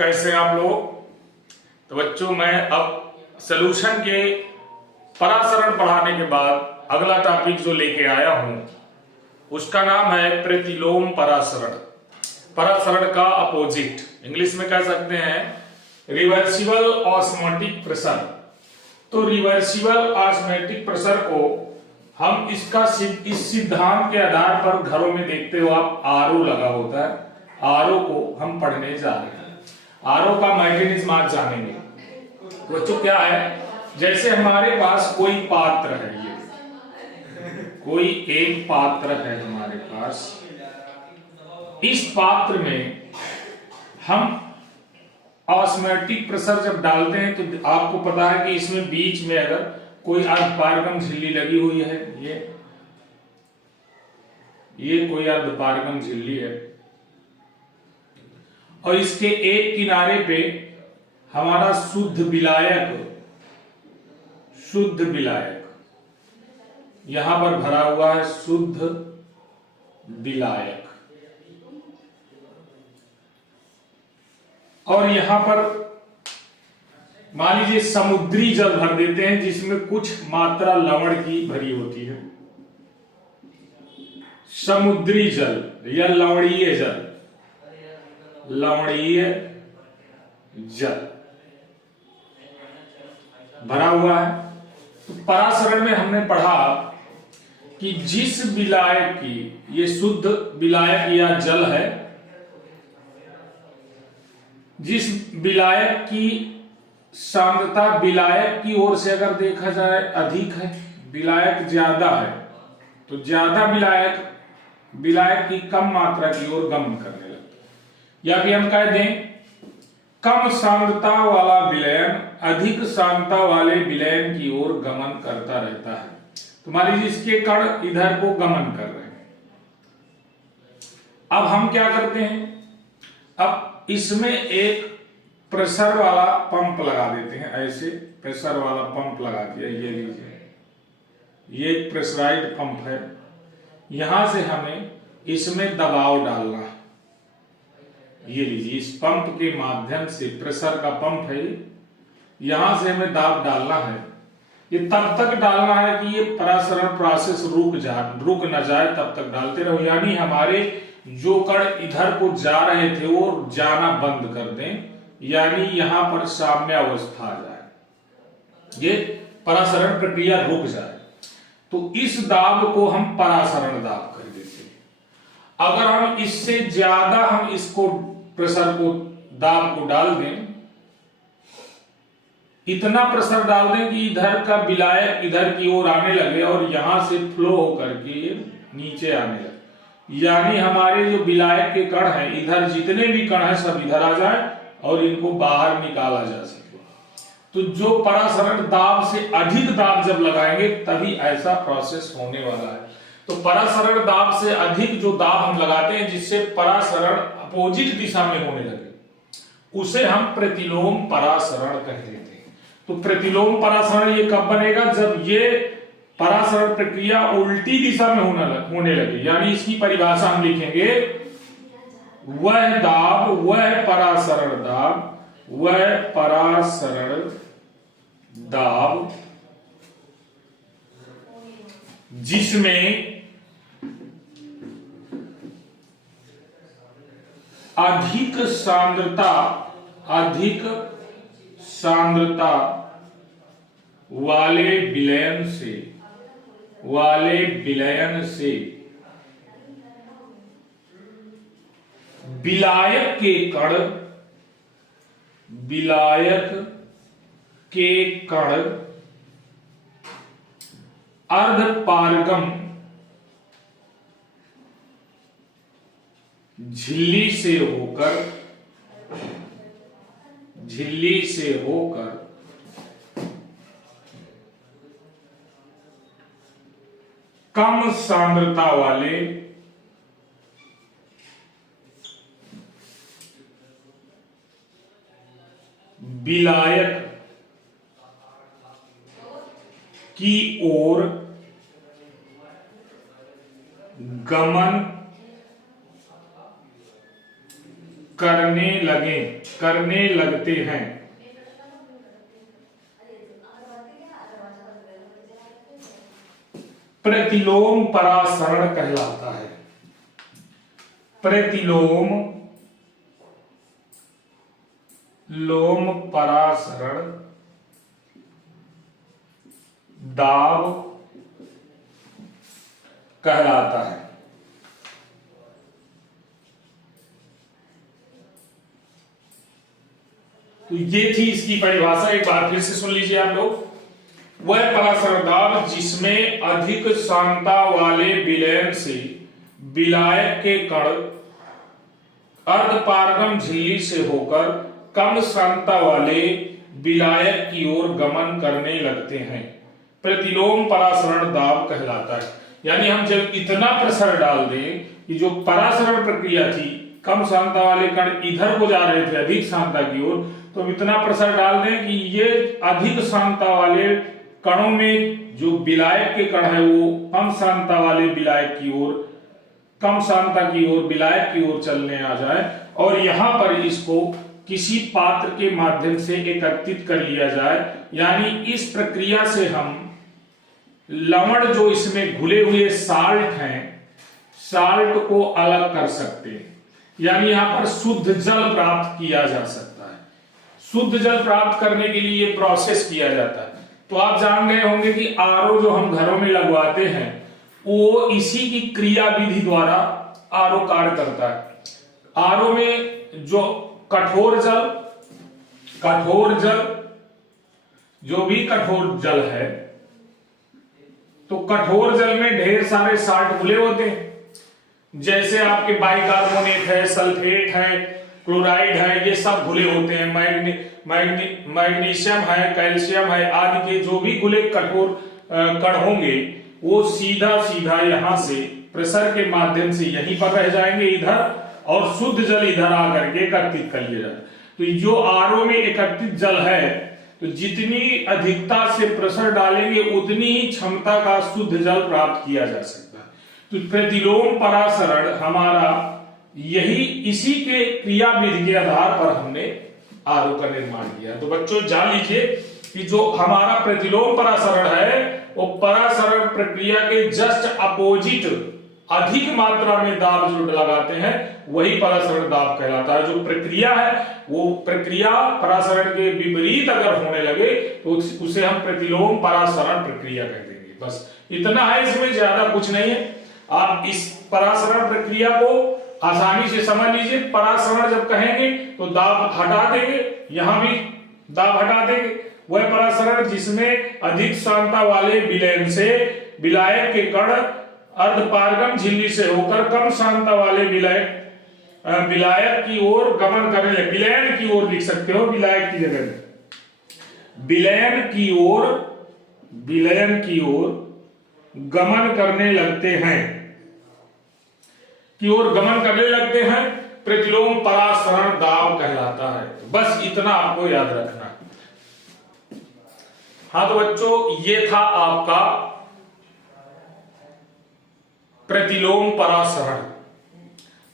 कैसे हैं आप लोग। तो बच्चों मैं अब सॉल्यूशन के परासरण पढ़ाने के बाद अगला टॉपिक जो लेके आया हूं उसका नाम है प्रतिलोम परासरण। परासरण का अपोजिट इंग्लिश में कह सकते हैं रिवर्सिबल ऑस्मोटिक प्रेशर। तो रिवर्सिबल ऑस्मोटिक प्रेशर को हम इस सिद्धांत के आधार पर घरों में देखते हो आप आरओ लगा होता है, आरओ को हम पढ़ने जा रहे हैं। आरओ का मैकेनिज्म आज जानेंगे। बच्चों क्या है, जैसे हमारे पास कोई पात्र है, ये कोई एक पात्र है हमारे पास। इस पात्र में हम ऑस्मोटिक प्रेशर जब डालते हैं तो आपको पता है कि इसमें बीच में अगर कोई अर्धपारगम झिल्ली लगी हुई है, ये कोई अर्धपारगम झिल्ली है और इसके एक किनारे पे हमारा शुद्ध विलायक यहां पर भरा हुआ है, शुद्ध विलायक। और यहां पर मान लीजिए समुद्री जल भर देते हैं जिसमें कुछ मात्रा लवण की भरी होती है। समुद्री जल या लवणीय जल भरा हुआ है। तो परासरण में हमने पढ़ा कि जिस विलायक की, ये शुद्ध विलायक या जल है, जिस विलायक की सांद्रता विलायक की ओर से अगर देखा जाए अधिक है, विलायक ज्यादा है, तो ज्यादा विलायक की कम मात्रा की ओर गमन करने लगता है। या फिर हम कह दें कम सांद्रता वाला विलयन अधिक सांद्रता वाले विलयन की ओर गमन करता रहता है। तो मान लीजिए इसके कण इधर को गमन कर रहे हैं। अब हम क्या करते हैं, अब इसमें एक प्रेशर वाला पंप लगा देते हैं। ऐसे प्रेशर वाला पंप लगा दिया, ये लीजिए, ये एक प्रेशराइज्ड पंप है। यहां से हमें इसमें दबाव डालना है। ये लीजिए, इस पंप के माध्यम से, प्रेशर का पंप है, यहां से हमें दाब डालना है। ये तब तक डालना है कि ये परासरण प्रोसेस रुक न जाए, तब तक डालते रहो। यानी हमारे जो कण इधर को जा रहे थे वो जाना बंद कर दें, यानी यहां पर साम्यावस्था आ जाए, ये परासरण प्रक्रिया रुक जाए। तो इस दाब को हम परासरण दाब कर देते हैं। अगर हम इससे ज्यादा हम इसको प्रेशर को, दाब को डाल दें, इतना प्रेशर डाल दें कि इधर का विलायक इधर की ओर आने लगे और यहां से फ्लो होकर के नीचे आने लगे, यानी हमारे जो विलायक के कण हैं, इधर जितने भी कण हैं सब इधर आ जाए और इनको बाहर निकाला जा सके। तो जो परासरण दाब से अधिक दाब जब लगाएंगे तभी ऐसा प्रोसेस होने वाला है। तो परासरण दाब से अधिक जो दाब हम लगाते हैं जिससे परासरण अपोजिट दिशा में होने लगे, उसे हम प्रतिलोम परासरण कह देते हैं। तो प्रतिलोम परासरण ये कब बनेगा, जब ये परासरण प्रक्रिया उल्टी दिशा में होने लगे। यानी इसकी परिभाषा हम लिखेंगे, वह दाब, वह परासरण दाब जिसमें अधिक सांद्रता वाले विलयन से विलायक के कण अर्धपारगम झिल्ली से होकर कम सांद्रता वाले विलायक की ओर गमन करने लगे, करने लगते हैं। प्रतिलोम परासरण कहलाता है। प्रतिलोम लोम परासरण दाब कहलाता है। तो ये थी इसकी परिभाषा, एक बार फिर से सुन लीजिए आप लोग। वह परासरण दाब जिसमें अधिक सांद्रता वाले विलयन से विलायक के कण अर्धपारगम झिल्ली से होकर कम सांद्रता वाले विलायक की ओर गमन करने लगते हैं, प्रतिलोम परासरण दाब कहलाता है। यानी हम जब इतना प्रसर डाल दें कि जो परासरण प्रक्रिया थी, कम सांद्रता वाले कण इधर को जा रहे थे अधिक सांद्रता की ओर, तो इतना प्रसर डाल दें कि ये अधिक सांद्रता वाले कणों में जो विलायक के कण है वो कम सांद्रता वाले विलायक की ओर, कम सांद्रता की ओर विलायक की ओर चलने आ जाए, और यहां पर इसको किसी पात्र के माध्यम से एकत्रित कर लिया जाए। यानी इस प्रक्रिया से हम लवण जो इसमें घुले हुए साल्ट हैं, साल्ट को अलग कर सकते हैं। यानी यहां पर शुद्ध जल प्राप्त किया जा सकता है। शुद्ध जल प्राप्त करने के लिए ये प्रोसेस किया जाता है। तो आप जान गए होंगे कि आरओ जो हम घरों में लगवाते हैं वो इसी की क्रिया विधि द्वारा आरओ कार्य करता है। आरओ में जो कठोर जल जो भी कठोर जल है, तो कठोर जल में ढेर सारे साल्ट घुले होते हैं। जैसे आपके बाइकार्बोनेट है, सल्फेट है, क्लोराइड है, ये सब घुले होते हैं। मैग्नीशियम है, कैल्शियम है आदि के जो भी घुले कठोर कण होंगे वो सीधा यहां से प्रेशर के माध्यम से यहीं पर रह जाएंगे इधर, और शुद्ध जल इधर आकर के एकत्रित कर लिया जाता है। तो जो आरओ में एकत्रित जल है, तो जितनी अधिकता से प्रेशर डालेंगे उतनी ही क्षमता का शुद्ध जल प्राप्त किया जा सकता है। तो प्रतिलोम परासरण हमारा यही इसी के क्रिया विधि के आधार पर हमने आरओ का निर्माण किया। तो बच्चों जान लीजिए कि जो हमारा प्रतिलोम परासरण है वो परासरण प्रक्रिया के जस्ट अपोजिट अधिक मात्रा में दाब जो लगाते हैं वही परासरण दाब कहलाता है। जो प्रक्रिया है वो प्रक्रिया परासरण के विपरीत अगर होने लगे तो उसे हम प्रतिलोम परासरण प्रक्रिया कह देंगे। बस इतना है, इसमें ज्यादा कुछ नहीं है। आप इस परासरण प्रक्रिया को आसानी से समझ लीजिए। परासरण जब कहेंगे तो दाब हटा देंगे, यहां भी दाब हटा देंगे। वह परासरण जिसमें अधिक सांद्रता वाले विलयन से विलायक के कण अर्धपारगम झिल्ली से होकर कम सांद्रता वाले विलायक की ओर गमन करने लगे। विलयन की ओर लिख सकते हो, विलायक की जगह विलयन की ओर गमन करने लगते हैं, की ओर गमन करने लगते हैं, प्रतिलोम परासरण दाब कहलाता है। तो बस इतना आपको याद रखना। हाँ तो बच्चों ये था आपका प्रतिलोम परासरण।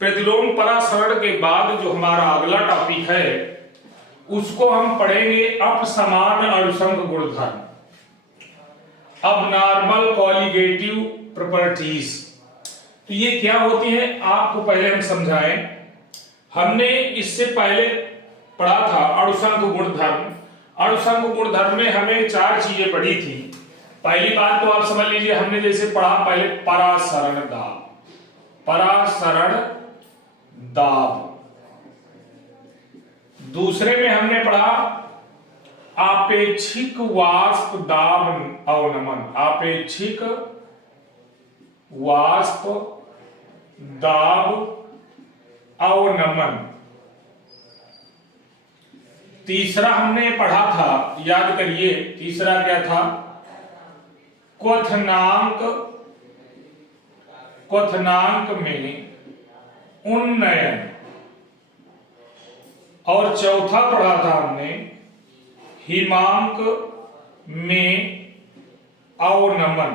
प्रतिलोम परासरण के बाद जो हमारा अगला टॉपिक है उसको हम पढ़ेंगे अपसमान अणुसंघ गुणधर्म, अब नॉर्मल कॉलिगेटिव प्रॉपर्टीज। तो ये क्या होती है आपको पहले हम समझाएं। हमने इससे पहले पढ़ा था अणुसंघ गुणधर्म। अणुसंघ गुणधर्म में हमें 4 चीजें पढ़ी थी। पहली बात तो आप समझ लीजिए, हमने जैसे पढ़ा पहले परासरण दाब, परासरण दाब। दूसरे में हमने पढ़ा आपेक्षिक वाष्प दाब अवनमन, आपेक्षिक वाष्प दाब अवनमन। तीसरा हमने पढ़ा था, याद करिए तीसरा क्या था, क्वथनांक में उन्नयन। और चौथा पढ़ा था हमने हिमांक में अवनमन।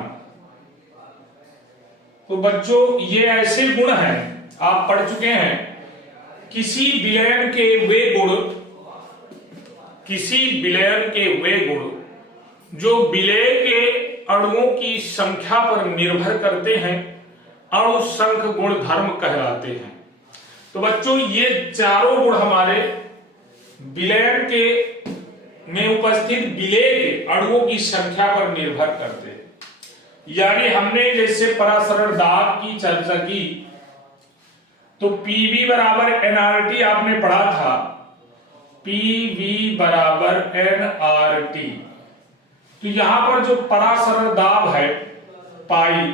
तो बच्चों ये ऐसे गुण हैं आप पढ़ चुके हैं किसी विलयन के वे गुण जो विलय के अणुओं की संख्या पर निर्भर करते हैं अणु संख्य गुण धर्म कहलाते हैं। तो बच्चों ये चारों गुण हमारे विलयन के में उपस्थित विलय के अणुओं की संख्या पर निर्भर करते हैं। यानी हमने जैसे परासरण दाब की चर्चा की तो पीवी बराबर एनआरटी आपने पढ़ा था, पीवी बराबर एनआरटी। तो यहां पर जो परासरण दाब है पाई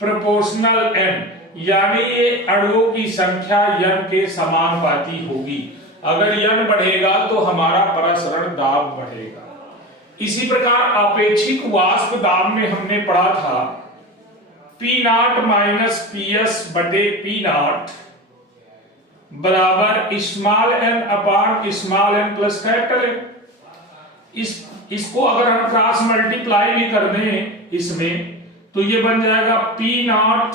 प्रोपोर्शनल एन, यानी ये अणुओं की संख्या n के समानुपाती होगी। अगर n बढ़ेगा तो हमारा परासरण दाब बढ़ेगा। इसी प्रकार आपेक्षिक वाष्प दाब में हमने पढ़ा था P नॉट माइनस PS बटे P नॉट बराबर स्मॉल n अपान small n plus capital n। इसको अगर हम क्रॉस मल्टीप्लाई भी कर दें इसमें तो ये बन जाएगा P नॉट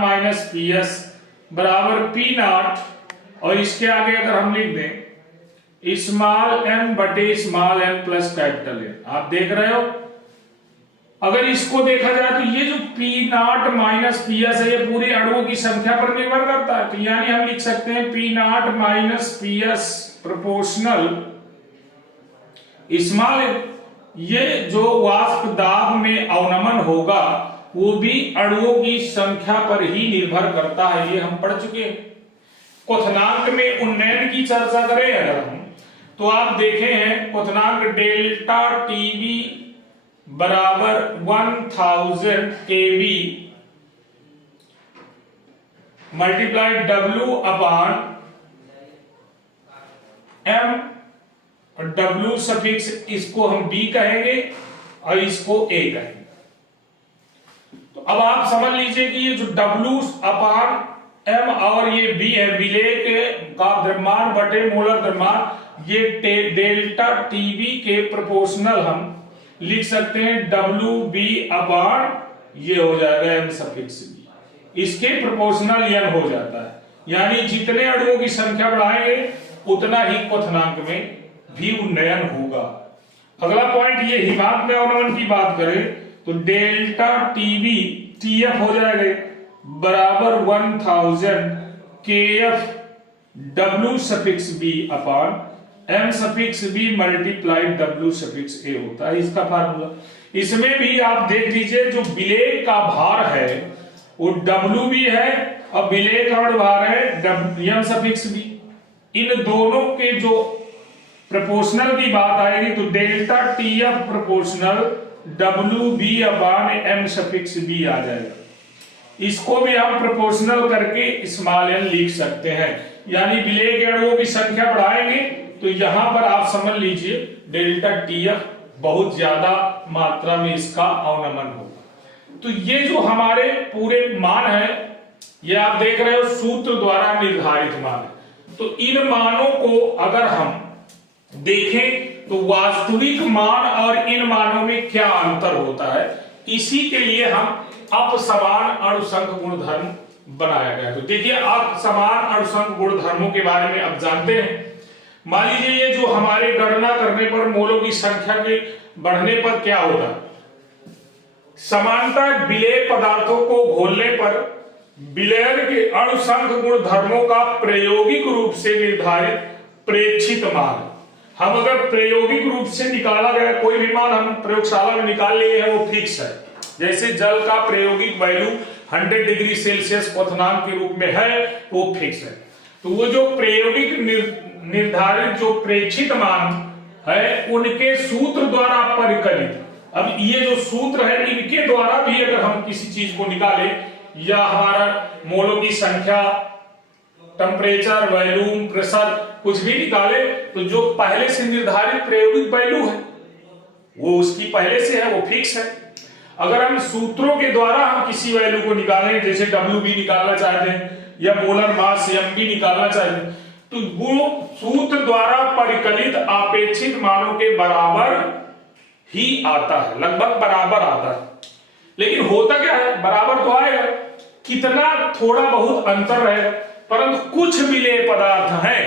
माइनस PS बराबर P नॉट और इसके आगे अगर हम लिख दें स्मॉल n बटे small n plus capital n। आप देख रहे हो, अगर इसको देखा जाए तो ये जो P नॉट माइनस PS है ये पूरे अणुओं की संख्या पर निर्भर करता है। तो यानी हम लिख सकते हैं P not minus PS proportional small n। ये जो वाष्प दाब में अवनमन होगा वो भी अणुओं की संख्या पर ही निर्भर करता है, ये हम पढ़ चुके हैं। क्वथनांक में उन्नयन की चर्चा करें अगर हम तो आप देखे हैं क्वथनांक डेल्टा टीवी बराबर 1000 kV मल्टीप्लाई W अपान M और W सफिक्स इसको हम B कहेंगे और इसको A कहेंगे। तो अब आप समझ लीजिए कि ये जो W अपान M और ये B है विलय का द्रव्यमान बटे मोलर द्रव्यमान, ये डेल्टा टीवी के प्रोपोर्शनल हम लिख सकते हैं WB अपान ये हो जाएगा M सफिक्स B, इसके प्रोपोर्शनल n हो जाता है। यानी जितने अणुओं की संख्या बढ़ाएंगे उतना ही क्वथनांक में भी उन्नयन होगा। अगला पॉइंट ये हिमांक में अवनमन की बात करें तो डेल्टा टीवी TF हो जाएगा बराबर 1000 KF W suffix B upon M suffix B multiplied W suffix A होता है इसका फार्मूला। इसमें भी आप देख लीजिए जो विलय का भार है वो W भी है और विलय का भार है M सफिक्स B। इन दोनों के जो प्रोपोर्शनल की बात आएगी तो डेल्टा TF प्रोपोर्शनल WB अपान M सफिक्स B आ जाएगा। इसको भी हम प्रोपोर्शनल करके स्मॉल n लिख सकते हैं। यानी विलय के अणुओं की संख्या बढ़ाएंगे तो यहां पर आप समझ लीजिए डेल्टा TF बहुत ज्यादा मात्रा में इसका अवनमन होगा। तो ये जो हमारे पूरे मान है ये आप देख रहे हो सूत्र द्वारा निर्धारित मान है। तो इन मानों को अगर हम देखें तो वास्तविक मान और इन मानों में क्या अंतर होता है, इसी के लिए हम अपसमान अणुसंख्य गुणधर्म बनाया गया। तो देखिए अपसमान अणुसंख्य गुणधर्मों के बारे में अब जानते हैं। मान लीजिए ये जो हमारे गणना करने पर मोलों की संख्या के बढ़ने पर क्या होता है, समानता विलय पदार्थों को घोलने पर विलयन के अणुसंख्य गुणधर्मों का प्रायोगिक रूप से निर्धारित प्रेक्षित मान। हम अगर प्रायोगिक रूप से निकाला गया कोई भी मान हम प्रयोगशाला में निकाल लिए हैं वो फिक्स है। जैसे जल का प्रायोगिक वैल्यू 100 डिग्री सेल्सियस क्वथनांक के रूप में है वो फिक्स है। तो वो जो प्रायोगिक निर्धारित जो प्रेक्षित मान है उनके सूत्र द्वारा परिकलित, अब ये जो सूत्र है इनके द्वारा भी अगर हम किसी चीज को निकाले या हमारा मोलों की संख्या, टेम्परेचर, वॉल्यूम, प्रेशर कुछ भी निकाले तो जो पहले से निर्धारित प्रायोगिक वैल्यू है वो उसकी पहले से है वो फिक्स है। अगर हम सूत्रों के द्वारा हम किसी वैल्यू को निकालें जैसे WB निकालना चाहते हैं या मोलर मास MB निकालना चाहते हैं तो वो सूत्र द्वारा परिकलित अपेक्षित मानों के बराबर ही आता है, लगभग बराबर आता है। लेकिन होता क्या है, बराबर तो आएगा कितना थोड़ा बहुत अंतर है, परंतु कुछ विलेय पदार्थ हैं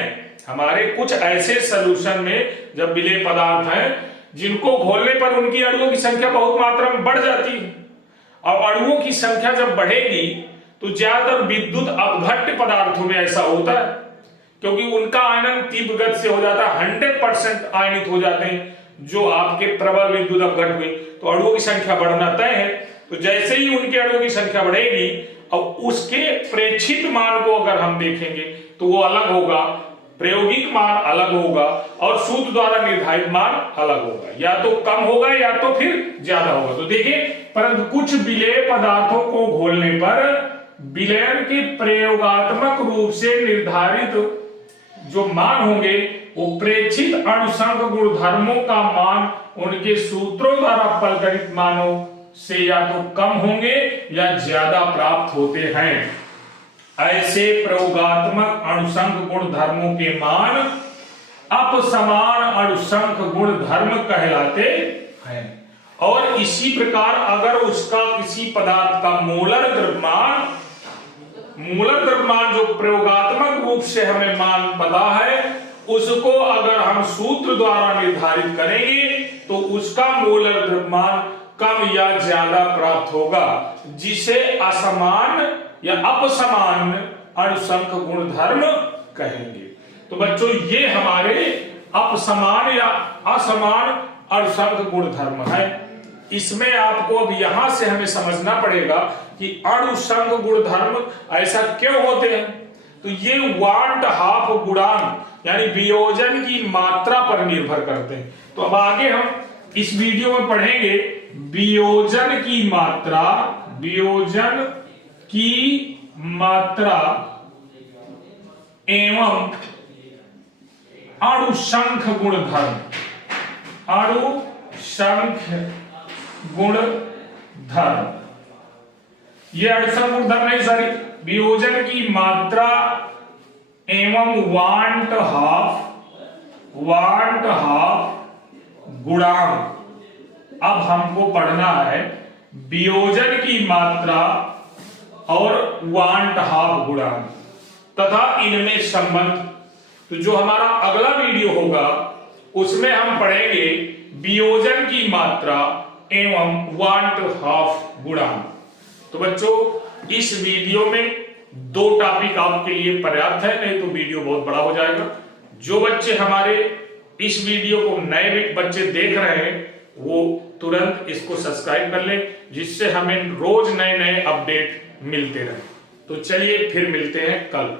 हमारे, कुछ ऐसे सॉल्यूशन में जब विलेय पदार्थ हैं जिनको घोलने पर उनकी अणुओं की संख्या बहुत मात्रा में बढ़ जाती है, और अणुओं की संख्या जब बढ़ेगी तो ज्यादातर विद्युत अपघट्य पदार्थों में ऐसा होता है, क्योंकि उनका आयनन तीव्र गति से हो जाता है, 100% आयनित हो जाते हैं जो आपके प्रबल विद्युत अपघट्य हुए, तो अणुओं की संख्या बढ़ना तय है। तो जैसे ही उनके अणुओं की संख्या बढ़ेगी और उसके प्रेक्षित मान को अगर हम देखेंगे तो वो अलग होगा, प्रायोगिक मान अलग होगा और सूत्र द्वारा निर्धारित मान अलग होगा, या तो कम होगा या तो फिर ज्यादा होगा। तो देखिए, परंतु कुछ विलेय पदार्थों को घोलने पर विलयन के प्रयोगात्मक रूप से निर्धारित जो मान होंगे वो प्रेक्षित अणुसंघ गुणधर्मों का मान उनके सूत्रों द्वारा परिकलित मानों से या तो कम होंगे या ज्यादा प्राप्त होते हैं। ऐसे प्रयोगात्मक अणुसंघ गुणधर्मों के मान अपसमान अणुसंघ गुणधर्म कहलाते हैं। और इसी प्रकार अगर उसका किसी पदार्थ का मोलर द्रव्यमान जो प्रयोगात्मक रूप से हमें मान पता है, उसको अगर हम सूत्र द्वारा निर्धारित करेंगे तो उसका मोलर द्रव्यमान कम या ज्यादा प्राप्त होगा, जिसे असमान या अपसमान अणुसंघ गुणधर्म कहेंगे। तो बच्चों, ये हमारे अपसमान या असमान अणुसंघ गुणधर्म है। इसमें आपको अब यहां से हमें समझना पड़ेगा कि अणुसंघ गुणधर्म ऐसा क्यों होते हैं। तो ये वांट हाफ गुणांक यानी वियोजन की मात्रा पर निर्भर करते हैं। तो अब आगे हम इस वीडियो में पढ़ेंगे वियोजन की मात्रा एवं अणुसंघ गुणधर्म ये अणुसंघ गुणधर्म नहीं, सॉरी, वियोजन की मात्रा एवं वांट हाफ गुणांक। अब हमको पढ़ना है वियोजन की मात्रा और वांट हाफ गुणांक तथा इनमें संबंध। तो जो हमारा अगला वीडियो होगा उसमें हम पढ़ेंगे वियोजन की मात्रा एवं वांट हाफ गुणांक। तो बच्चों, इस वीडियो में 2 टॉपिक आपके लिए पर्याप्त है, नहीं तो वीडियो बहुत बड़ा हो जाएगा। जो बच्चे हमारे इस वीडियो को नए बच्चे देख रहे हैं वो तुरंत इसको सब्सक्राइब कर लें, जिससे हमें रोज नए नए अपडेट मिलते रहे। तो चलिए फिर मिलते हैं कल।